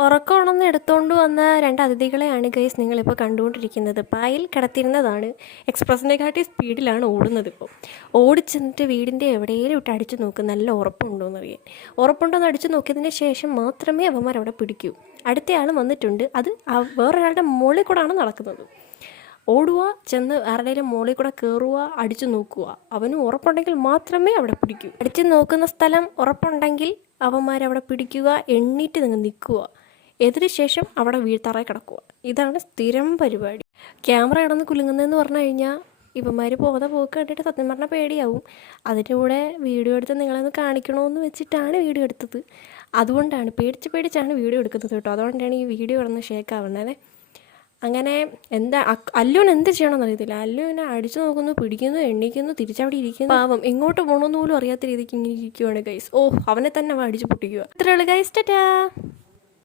ഉറക്കമുണർന്ന് എടുത്തുകൊണ്ട് വന്ന 2 അതിഥികളെയാണ് ഗൈസ് നിങ്ങളിപ്പോൾ കണ്ടുകൊണ്ടിരിക്കുന്നത്. പായിൽ കിടത്തിയിരുന്നതാണ്. എക്സ്പ്രസിനെക്കാട്ടി സ്പീഡിലാണ് ഓടുന്നതിപ്പോൾ. ഓടിച്ചെന്നിട്ട് വീടിൻ്റെ എവിടെയെങ്കിലും ഇട്ട് അടിച്ചു നോക്കും, നല്ല ഉറപ്പുണ്ടോയെന്ന് അറിയാൻ. ഉറപ്പുണ്ടോയെന്ന് അടിച്ചു നോക്കിയതിന് ശേഷം മാത്രമേ അവന്മാർ അവിടെ പിടിക്കൂ. അടുത്തയാൾ വന്നിട്ടുണ്ട്, അത് വേറൊരാളുടെ മുകളിൽ കൂടെയാണ് നടക്കുന്നത്. ഓടുക, ചെന്ന് ആരുടെയും മുകളിൽ കൂടെ കയറുക, അടിച്ചു നോക്കുക. അവന് ഉറപ്പുണ്ടെങ്കിൽ മാത്രമേ അവിടെ പിടിക്കൂ. അടിച്ചു നോക്കുന്ന സ്ഥലം ഉറപ്പുണ്ടെങ്കിൽ അവന്മാരവിടെ പിടിക്കുക, എണ്ണീറ്റ് നിങ്ങൾ നിൽക്കുക. ഇതിന് ശേഷം അവിടെ തറയിൽ കിടക്കുക. ഇതാണ് സ്ഥിരം പരിപാടി. ക്യാമറ കിടന്ന് കുലുങ്ങുന്നതെന്ന് പറഞ്ഞു കഴിഞ്ഞാൽ ഇവന്മാർ പോകുന്ന പോക്ക് കണ്ടിട്ട് സത്യം പറഞ്ഞാൽ പേടിയാവും. അതിൻ്റെ കൂടെ വീഡിയോ എടുത്ത് നിങ്ങളൊന്ന് കാണിക്കണമെന്ന് വെച്ചിട്ടാണ് വീഡിയോ എടുത്തത്. അതുകൊണ്ടാണ് പേടിച്ചാണ് വീഡിയോ എടുക്കുന്നത് കേട്ടോ. അതുകൊണ്ടാണ് ഈ വീഡിയോ കിടന്ന് ഷേക്കാവുന്നത്. അങ്ങനെ അല്ലുവിന് എന്ത് ചെയ്യണമെന്ന് അറിയത്തില്ല. അല്ലുവിനെ അടിച്ചു നോക്കുന്നു, പിടിക്കുന്നു, എണ്ണിക്കുന്നു, തിരിച്ചവിടെ ഇരിക്കുന്നു. പാവം എങ്ങോട്ട് പോകണമെന്ന് പോലും അറിയാത്ത രീതിക്ക് ഇങ്ങനെ ഇരിക്കുവാണ് ഗൈസ്. അവനെ തന്നെ അടിച്ചു പൊട്ടിക്കുക. ഇത്രയുള്ളൂ ഗൈസ്. ടാറ്റാ.